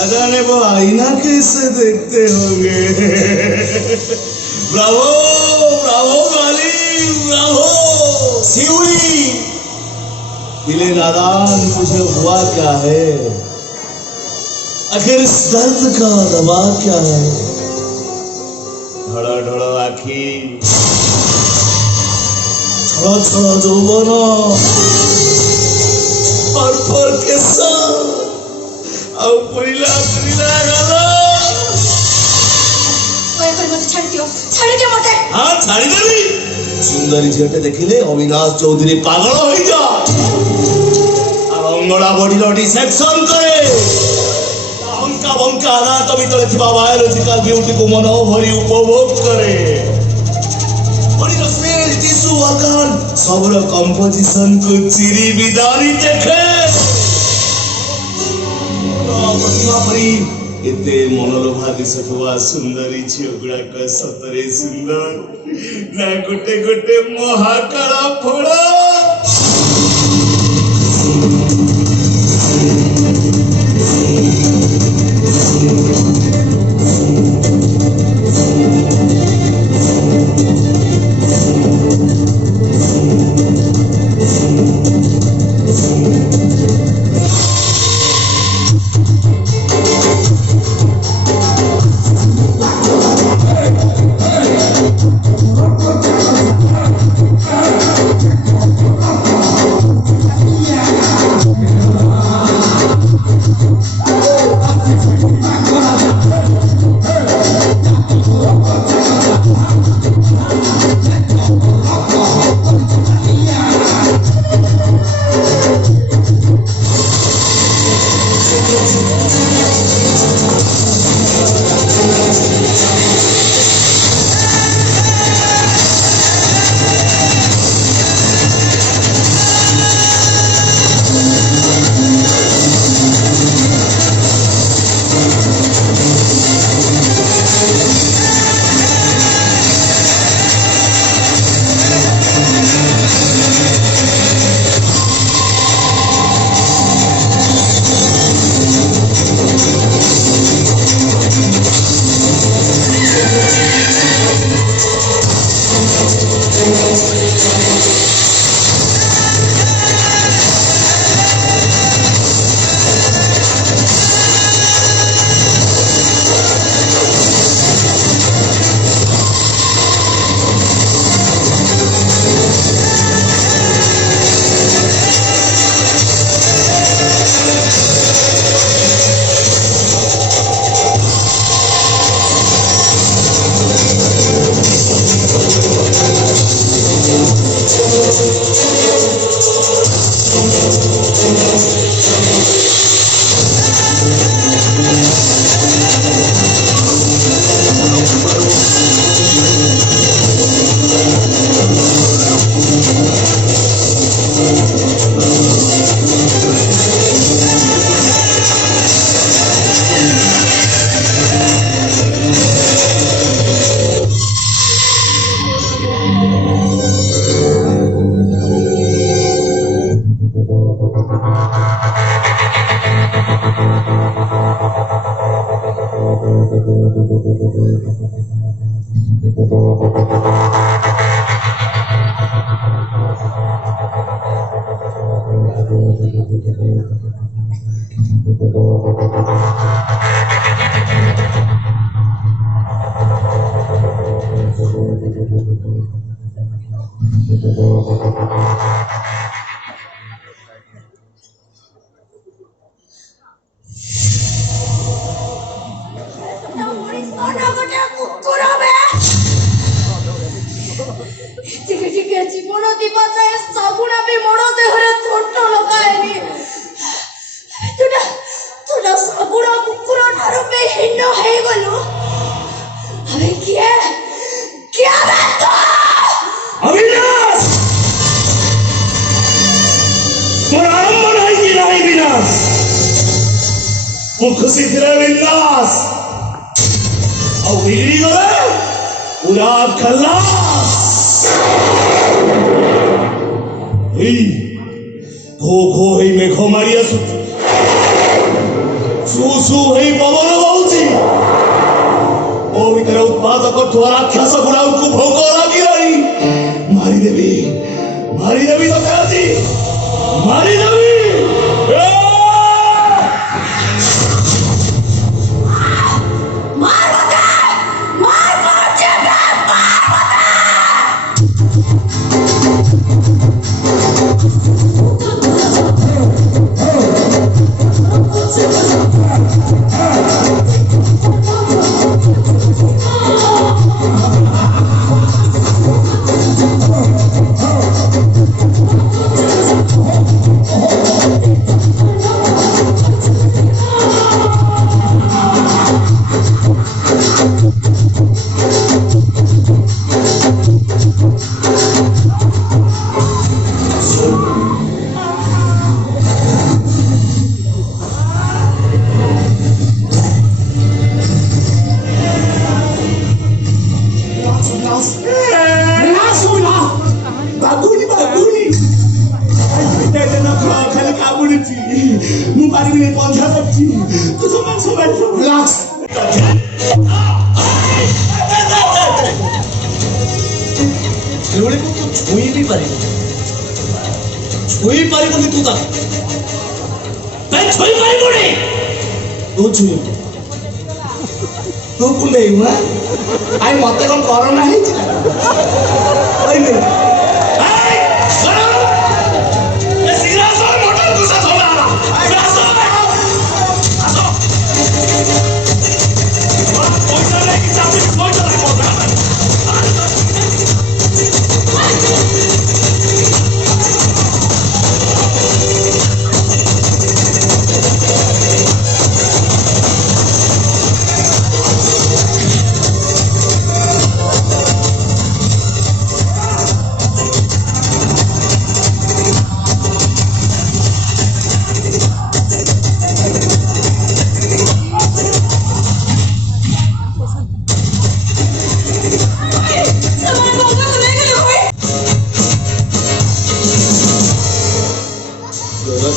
न जाने वो आईना कैसे देखते होंगे। ब्रावो ब्रावो गाली ब्रावो शिवड़ी। दिले नादान मुझे हुआ क्या है, आखिर इस दर्द का दबा क्या है। ढोड़ो ढोड़ो आखी, छोड़ो छोड़ो যৌবন और पर के साथ आओ पुरिला पुरिला गालो। ওই করে মতে ছাড়ি দিও মতে। हाँ ছাড়ি দেবি। সুন্দরী ঝিওটে দেখিলে অবিনাশ চৌধুরী পাগল হয়ে যায় আর অঙ্গড়া বডির ডিসেকশন করে। অঙ্কা বঙ্কা আনাটমি তলে থিবা বায়োলজিক্যাল বিউটিକୁ মন ভরি উপভোগ করে। বডির সেল টিস্যু অর্গান সবর কম্পোজিশন কো চিরি বিদারি দেখে। प्रतिभा परी एते मनोलोभा दिसुवा सुंदरी झियो गुड़ाक सतरे सुंदर ना गोटे गोटे महाकाला फोड़ा। खुशी तेरा विलास और बिगड़ी गए पूरा खल्लास। घो घो ही में घो मारिया ସୁ ହେଇ ପବନ ବହୁଛି। ମୋ ଭିତରେ ଉତ୍ପାତ କରୁଥିବା ରାକ୍ଷସ ଗୁଡ଼ାକୁ ଭୋଗ ଲାଗିଲାଣି। ମାରିଦେବି ତତେ ଆଜି ମାରିଦେବି। ମୁଁ ପାରିବିନି ପଞ୍ଝା ପଡିଛି ତୁ ସମାନ ଶିଉଳିକୁ ତୁ ଛୁଇଁ ବି ପାରିବୁନି ତୁ ତାକୁ ଛୁଇଁ ପାରିବୁନି ତୁ ଛୁଇଁବୁ ତୁ କୁଣ୍ଡେଇବୁ ନା ଆଇ ମତେ କଣ କରୋନା ହେଇଛି ନା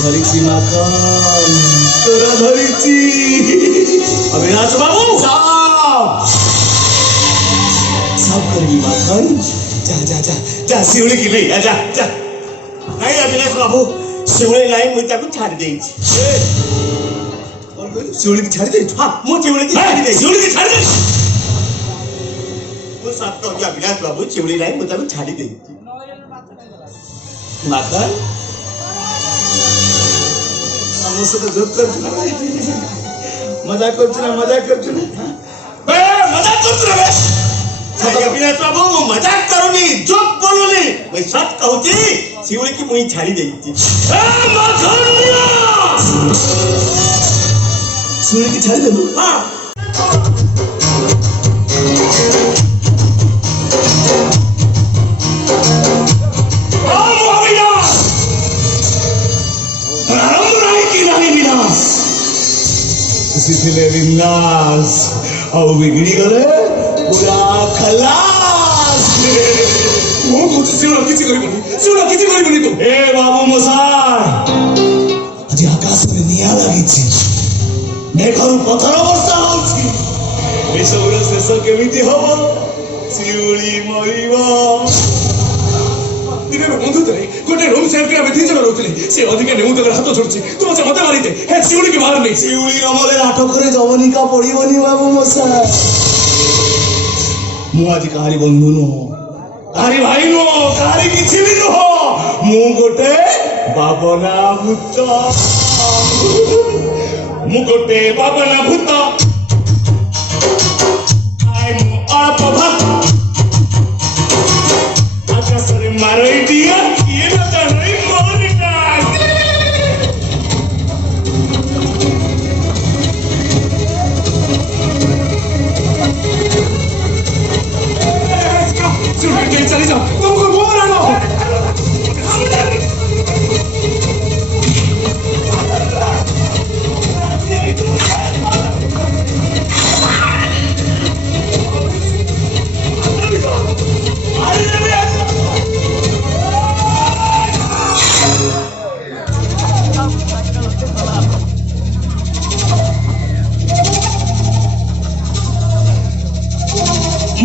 धरिची माखन तोरा धरिची अविनाश बाबू सब करबी माखन जा शिवली की ले जा नहीं अविनाश बाबू शिवली नहीं मुझे ताको छाड़ देई और शिवली की छाड़ देई हां मु शिवली की छाड़ देई वो साथ तो अविनाश बाबू शिवली नहीं मुझे ताको छाड़ देई माखन हमसे तो जोक कर चुना मजाक कर चुना मजाक कर चुना अविनाश बाबू मजाक करूनी जोक बोलूनी मैं सच कहूची शिवली की मुई छाड़ी देती शिवली की छाड़ी देलू हां इसलिए विनाश और बिगड़ी गले पूरा खलास वो कुछ सिवला किसी करिबनी तो ए बाबू मसार जी आकाश में निया लगी छी मेघरू पत्थर वर्षा होछि ए सबरे शेष केमिति हबो शिवली मरिबो दिने बंधु तले गोटे रूम सेफ के तीन जन रहउतले से अधिक नेउ तले हाथ छोड़छि तू मते मारी दे हे शिवली की मार नहीं शिवली हमरे नाटक करे जवनिका पड़िबनी बाबू मसा मु आज कहारी बंधु नो कहारी भाई नो कहारी किछि भी नो मु गोटे बाबना भूत आई मु आप भक्त आकाशरे मारई दिया ये न त नहीं मोरना चले जाओ तुमको वो बनाना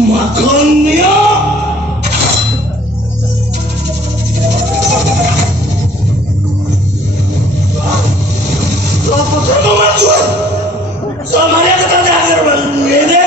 মাখন মিয়া तो पुत्र को मत छुआ, तो हमारे कथा क्या कर बन ये